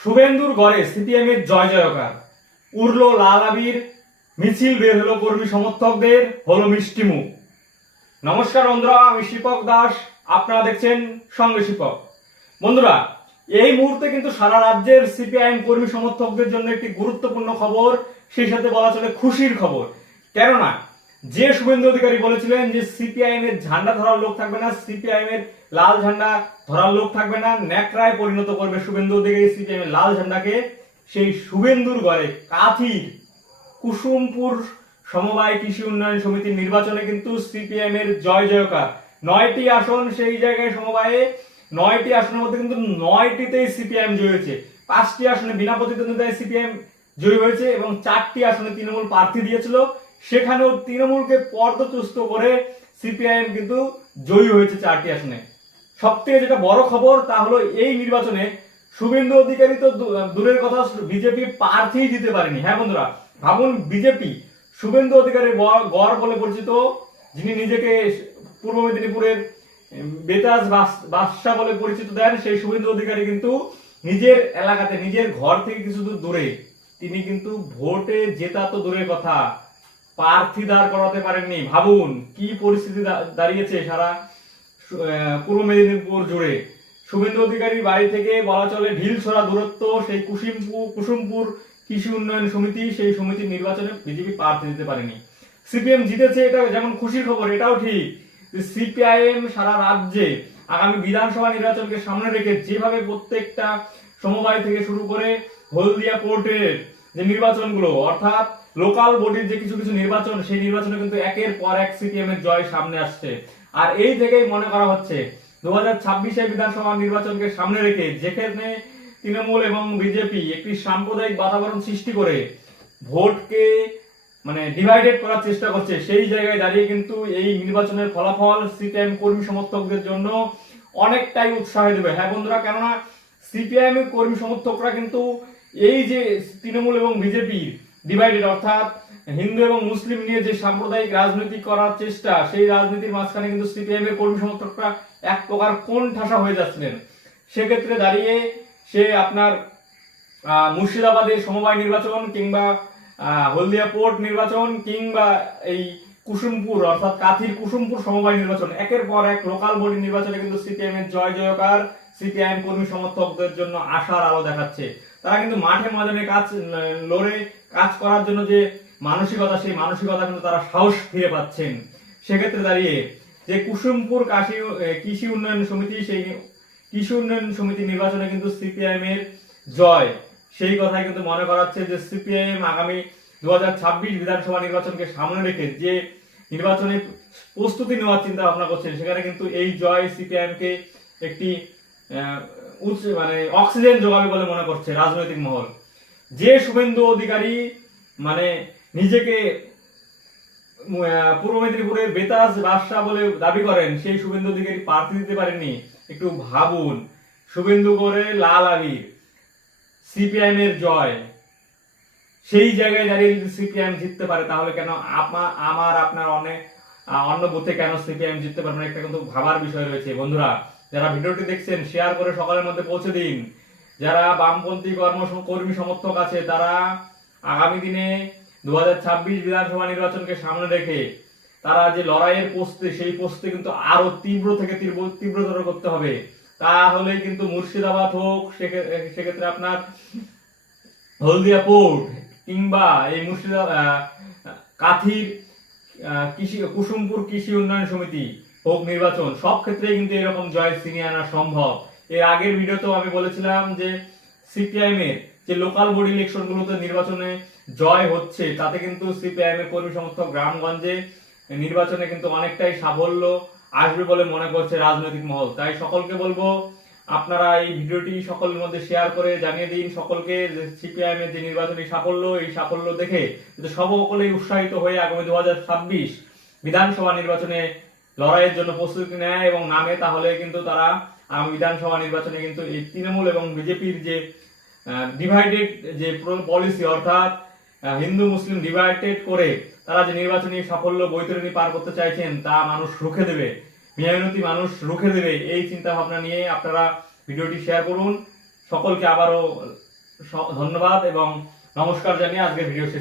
শুভেন্দুর গড়ে সিপিএম এর জয় জয়কার, উড়লো লাল আবির, মিছিল বের হলো কর্মী সমর্থকদের, হলো মিষ্টিমুখ। নমস্কার বন্ধুরা, আমি শিপক দাস, আপনারা দেখছেন সঙ্গে শিপক। বন্ধুরা, এই মুহূর্তে কিন্তু সারা রাজ্যের সিপিআইএম কর্মী সমর্থকদের জন্য একটি গুরুত্বপূর্ণ খবর, সেই সাথে বলা চলে খুশির খবর। কেননা যে শুভেন্দু অধিকারী বলেছিলেন যে সিপিআইএম এর ঝান্ডা ধরার লোক থাকবে না, সিপিআইএম এর লাল ঝান্ডা ধরার লোক থাকবে না, ন্যাকড়ায় পরিণত করবে শুভেন্দু অধিকারী সিপিআইএম এর লাল ঝান্ডাকে, সেই শুভেন্দুর গড়ে কাথির কুসুমপুর সমবায় কৃষি উন্নয়ন সমিতির নির্বাচনে কিন্তু সিপিআইএম এর জয় জয়কার। 9টি আসন সেই জায়গায় সমবায়ে, 9টি আসনের মধ্যে কিন্তু 9টিতেই সিপিআইএম জয়ী হয়েছে। 5টি আসনে বিনা প্রতিদ্বন্দ্বিতায় সিপিআইএম জয়ী হয়েছে এবং 4টি আসনে তৃণমূল প্রার্থী দিয়েছিল, সেখানেও তৃণমূলকে পর্দচ্যুত করে সিপিআইএম কিন্তু জয়ী হয়েছে 4টি আসনে। সবথেকে যেটা বড় খবর তা হলো এই নির্বাচনে শুভেন্দু অধিকারী তো দূরের কথা, বিজেপি প্রার্থী দিতে পারেনি। হ্যাঁ বন্ধুরা, ভাবুন, বিজেপি শুভেন্দু অধিকারীর গড় বলে পরিচিত, যিনি নিজেকে পূর্ব মেদিনীপুরের বেতাজ বাদশা বলে পরিচিত দেন, সেই শুভেন্দু অধিকারী কিন্তু নিজের এলাকাতে, নিজের ঘর থেকে কিছু দূর দূরে তিনি কিন্তু ভোটে জেতা তো দূরের কথা, প্রার্থী দাঁড় করাতে পারেননি। ভাবুন কি পরিস্থিতি দাঁড়িয়েছে সারা পূর্ব মেদিনীপুর জুড়ে। শুভেন্দু অধিকারীর বাড়ি থেকে বলা চলে ঢিল ছড়া দূরত্ব সেই কুসুমপুর কৃষি উন্নয়ন সমিতি, সেই সমিতির নির্বাচনে বিজেপি প্রার্থী দিতে পারেনি। সিপিএম জিতেছে, এটা যেমন খুশির খবর, এটাও ঠিক সিপিআইএম সারা রাজ্যে আগামী বিধানসভা নির্বাচনকে সামনে রেখে যেভাবে প্রত্যেকটা সমবায় থেকে শুরু করে হলদিয়া কোর্টের যে নির্বাচনগুলো, অর্থাৎ লোকাল বডির যে কিছু কিছু নির্বাচন, সেই নির্বাচনে কিন্তু একের পর এক সিপিএম এর জয় সামনে আসছে। আর এই থেকেই মনে করা হচ্ছে 2026 বিধানসভা নির্বাচনকে সামনে রেখে যেখানে তৃণমূল এবং বিজেপি একটি সাম্প্রদায়িক বাতাবরণ সৃষ্টি করে ভোটকে ডিভাইডেড করার চেষ্টা করছে, সেই জায়গায় দাঁড়িয়ে কিন্তু এই নির্বাচনের ফলাফল সিপিআইএম কর্মী সমর্থকদের জন্য অনেকটাই উৎসাহ দেবে। হ্যাঁ বন্ধুরা, কেননা সিপিআইএম এর কর্মী সমর্থকরা কিন্তু এই যে তৃণমূল এবং বিজেপি ডিভাইডেড, অর্থাৎ হিন্দু এবং মুসলিম নিয়ে যে সাম্প্রদায়িক রাজনীতি করার চেষ্টা, সেই রাজনীতির মাঝখানে কিন্তু সিপিআইএম এর কর্মী সমর্থকরা এক প্রকার কোণ ঠাসা হয়ে যাচ্ছিলেন। সেক্ষেত্রে দাঁড়িয়ে সে আপনার মুর্শিদাবাদের সমবায় নির্বাচন কিংবা হলদিয়া পোর্ট নির্বাচন কিংবা এই কুসুমপুর অর্থাৎ কাথির কুসুমপুর সমবায় নির্বাচন, একের পর এক লোকাল বডি নির্বাচনে কিন্তু সিপিআইএম এর জয় জয়কার, সিপিআইএম কর্মী সমর্থকদের জন্য আশার আলো দেখাচ্ছে। তারা কিন্তু মাঠে ময়দানে লড়ে কাজ করার জন্য যে মানসিকতা, সেই মানসিকতা কিন্তু তারা সাহস ফিরে পাচ্ছেন। সেক্ষেত্রে দাঁড়িয়ে যে কুসুমপুর কৃষি উন্নয়ন সমিতি, সেই কৃষি উন্নয়ন সমিতি নির্বাচনে কিন্তু সিপিআইএম এর জয়, সেই কথাই কিন্তু মনে করাচ্ছে যে সিপিআইএম আগামী 2026 বিধানসভা নির্বাচনকে সামনে রেখে যে নির্বাচনে প্রস্তুতি নেওয়ার চিন্তা ভাবনা করছেন, সেখানে কিন্তু এই জয় সিপিআইএম কে একটি অক্সিজেন যোগাবে বলে মনে করছে রাজনৈতিক মহল। যে শুভেন্দু অধিকারী নিজেকে পূর্ব মেদিনীপুরের বেতাজ বাদশা বলে দাবি করেন, সেই শুভেন্দু অধিকারী প্রার্থী দিতে পারেননি। একটু ভাবুন, শুভেন্দু করে লাল আবির, সিপিআইএম এর জয়, সেই জায়গায় দাঁড়িয়ে যদি সিপিআইএম জিততে পারে, তাহলে কেন আমার আপনার অন্য বুথে কেন সিপিআইএম জিততে পারবে না? একটা কিন্তু ভাবার বিষয় রয়েছে। বন্ধুরা, যারা ভিডিওটি দেখছেন শেয়ার করে সকলের মধ্যে পৌঁছে দিন। যারা বামপন্থী কর্মী সমর্থক আছে, তারা আগামী দিনে 2026 বিধানসভা নির্বাচনকে সামনে রেখে তারা যে লড়াইয়ের পোস্টে, সেই পোস্টে কিন্তু আরো তীব্র থেকে তীব্রতর করতে হবে। তাহলেই কিন্তু মুর্শিদাবাদ হোক, সেক্ষেত্রে আপনার হলদিয়া পোর্ট কিংবা এই কাথির কুসুমপুর কৃষি উন্নয়ন সমিতি হোক নির্বাচন, সব ক্ষেত্রেই কিন্তু এরকম জয় ছিনিয়ে আনা সম্ভব। এর আগের ভিডিওতেও আমি বলেছিলাম যে সিপিআইএম এর যে লোকাল বডি ইলেকশন গুলোতে নির্বাচনে জয় হচ্ছে, তাতে কিন্তু সিপিআইএম এর কর্মী সমর্থক গ্রামগঞ্জে নির্বাচনে কিন্তু অনেকটাই সাফল্য আসবে বলে মনে করছে রাজনৈতিক মহল। তাই সকলকে বলবো, আপনারা এই ভিডিওটি সকলের মধ্যে শেয়ার করে জানিয়ে দিন সকলকে যে সিপিআইএম এর যে নির্বাচনী সাফল্য, এই সাফল্য দেখে যদি সকলেই উৎসাহিত হয়ে আগামী 2026 বিধানসভা নির্বাচনে লড়াইয়ের জন্য প্রস্তুতি নেয় এবং নামে, তাহলে কিন্তু তারা আগামী বিধানসভা নির্বাচনে কিন্তু এই তৃণমূল এবং বিজেপির যে ডিভাইডেড যে পলিসি, অর্থাৎ হিন্দু মুসলিম ডিভাইডেড করে তারা যে নির্বাচনী সাফল্য বৈতরণী পার করতে চাইছেন, তা মানুষ রুখে দেবে, মেহনতি মানুষ রুখে দেবে। এই চিন্তা ভাবনা নিয়ে আপনারা ভিডিওটি শেয়ার করুন। সকলকে আবারও ধন্যবাদ এবং নমস্কার জানিয়ে আজকে ভিডিও শেষ